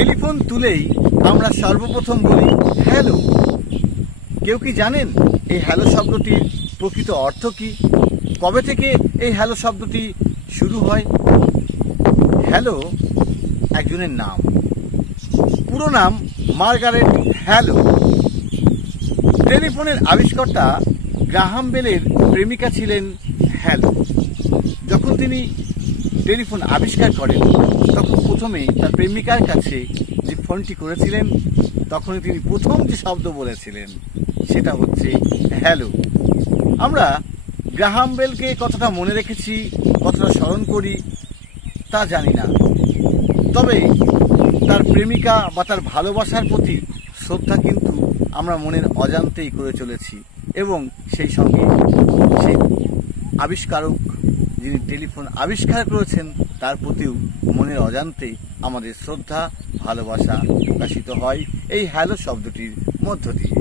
টেলিফোন তুলেই আমরা সর্বপ্রথম বলি হ্যালো। কেউ কি জানেন এই হ্যালো শব্দটির প্রকৃত অর্থ কি? কবে থেকে এই হ্যালো শব্দটি শুরু হয়? হ্যালো একজনের নাম, পুরো নাম মার্গারেট হ্যালো। টেলিফোনের আবিষ্কর্তা গ্রাহাম বেলের প্রেমিকা ছিলেন হ্যালো। যখন তিনি টেলিফোন আবিষ্কার করেন তখন প্রথমে তার প্রেমিকার কাছে যে ফোনটি করেছিলেন তখনই তিনি প্রথম যে শব্দ বলেছিলেন সেটা হচ্ছে হ্যালো। আমরা গ্রাহাম বেলকে কতটা মনে রেখেছি, কতটা স্মরণ করি তা জানি না, তবে তার প্রেমিকা বা তার ভালোবাসার প্রতি শ্রদ্ধা কিন্তু আমরা মনের অজান্তেই করে চলেছি এবং সেই সঙ্গে সেই আবিষ্কারক যিনি টেলিফোন আবিষ্কার করেছেন তার প্রতিও মনের অজান্তেই আমাদের শ্রদ্ধা ভালোবাসা প্রকাশিত হয় এই হ্যালো শব্দটির মধ্য দিয়ে।